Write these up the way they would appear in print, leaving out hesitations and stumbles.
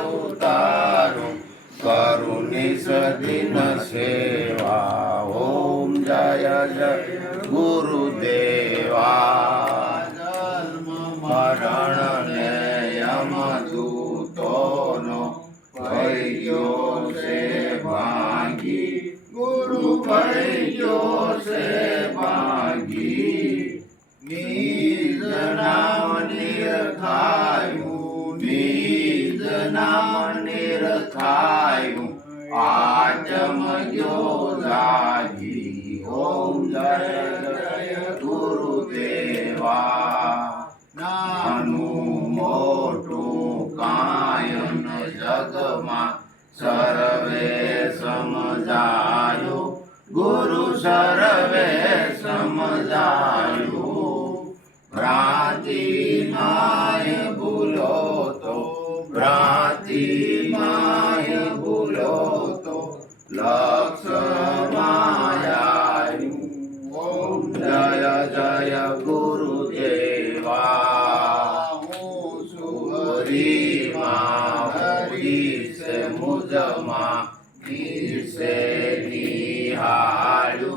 उतारू करुणी सदीन सेवा। ओम जय जय गुरुदेवा। जन्म मरण ने यमदूतोनो भैयो से भागी गुरु भैयो से भागी। निज नाम निरखायु निज नाम निरखायु आचम जो जागी। ओम जय जय गुरुदेवा। नानु मोटू कायन जगमा सर्वे समजायो गुरु सर्वे समजायो। भ्रांति माय भूलो तो भ्रांति माय भूलो तो लक्ष्य मायायु। ओम जय जय गुरुदेवा। सुहरी माही से मुझमा से निहालू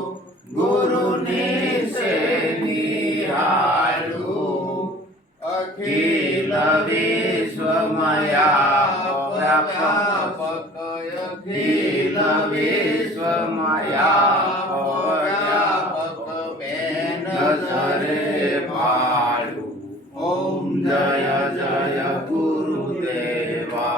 गुरु ने से निहालू। अखिल विश्वमया व्यापक अखिल विश्वमया व्यापक में नजरे भालू। ओम जय जय गुरुदेवा।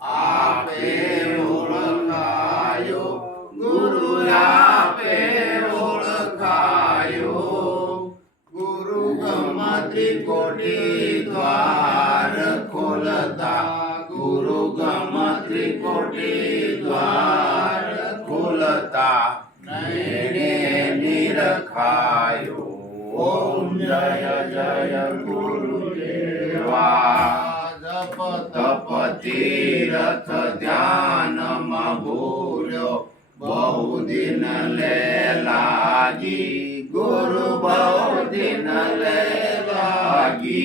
आपे ओळखायो गुरु आपे ओळखायो। गुरु गमा त्रिकोटी द्वार खोलता गुरु गमा त्रिकोटी द्वार खोलता नैने निरखायो। ओम जय जय गुरुदेवा। तप तीरथ ध्यान भूल्यो बहुदिन ले लागी गुरु बहुदिन ले लागी।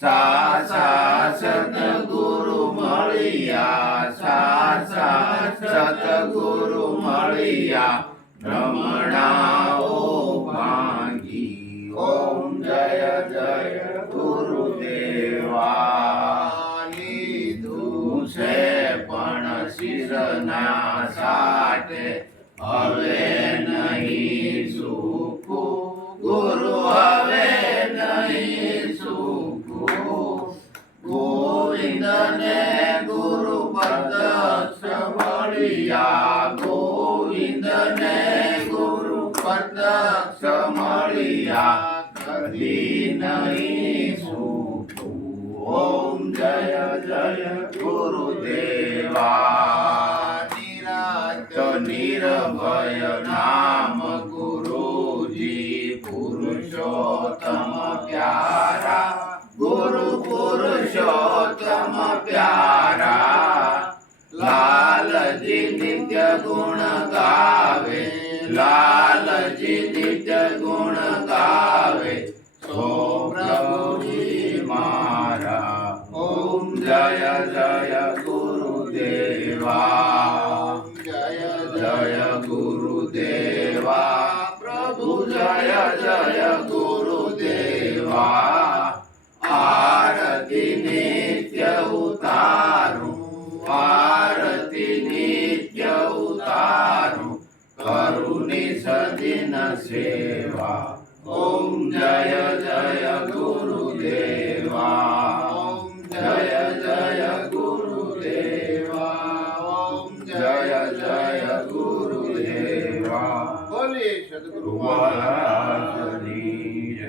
सा सतगुरु मळिया सा सतगुरु मळिया भ्रमणाओ भांगी। ओम जय जय गुरुदेवा। से पण शिरना साटे हवे नहीं सुखू गुरु हवे नहीं सुखू। गोविंद ने गुरु प्रत्यक्ष मळिया गोविंद ने गुरु प्रत्यक्ष मळिया कधी नहीं सुखू। ओम जय जय गुरुदेवा। निरात निर्भय नाम गुरुजी पुरुषोत्तम प्यारा गुरु पुरुषोत्तम प्यारा। लाल जी नित्य गुण गावे लाल जी नित्य गुण गावे सो प्रभु जी मारा। ओम जय जय गुरुदेवा। जय जय गुरुदेवा प्रभु जय जय गुरुदेवा। आरती नित्य उतारू आरती नित्य उतारू करुणी सदीन सेवा। ओम जय जय गुरुदेवा। ओम जय जय गुरुदेवा। ओम जय जय गुरुदेवा। बोलिए सद्गुरु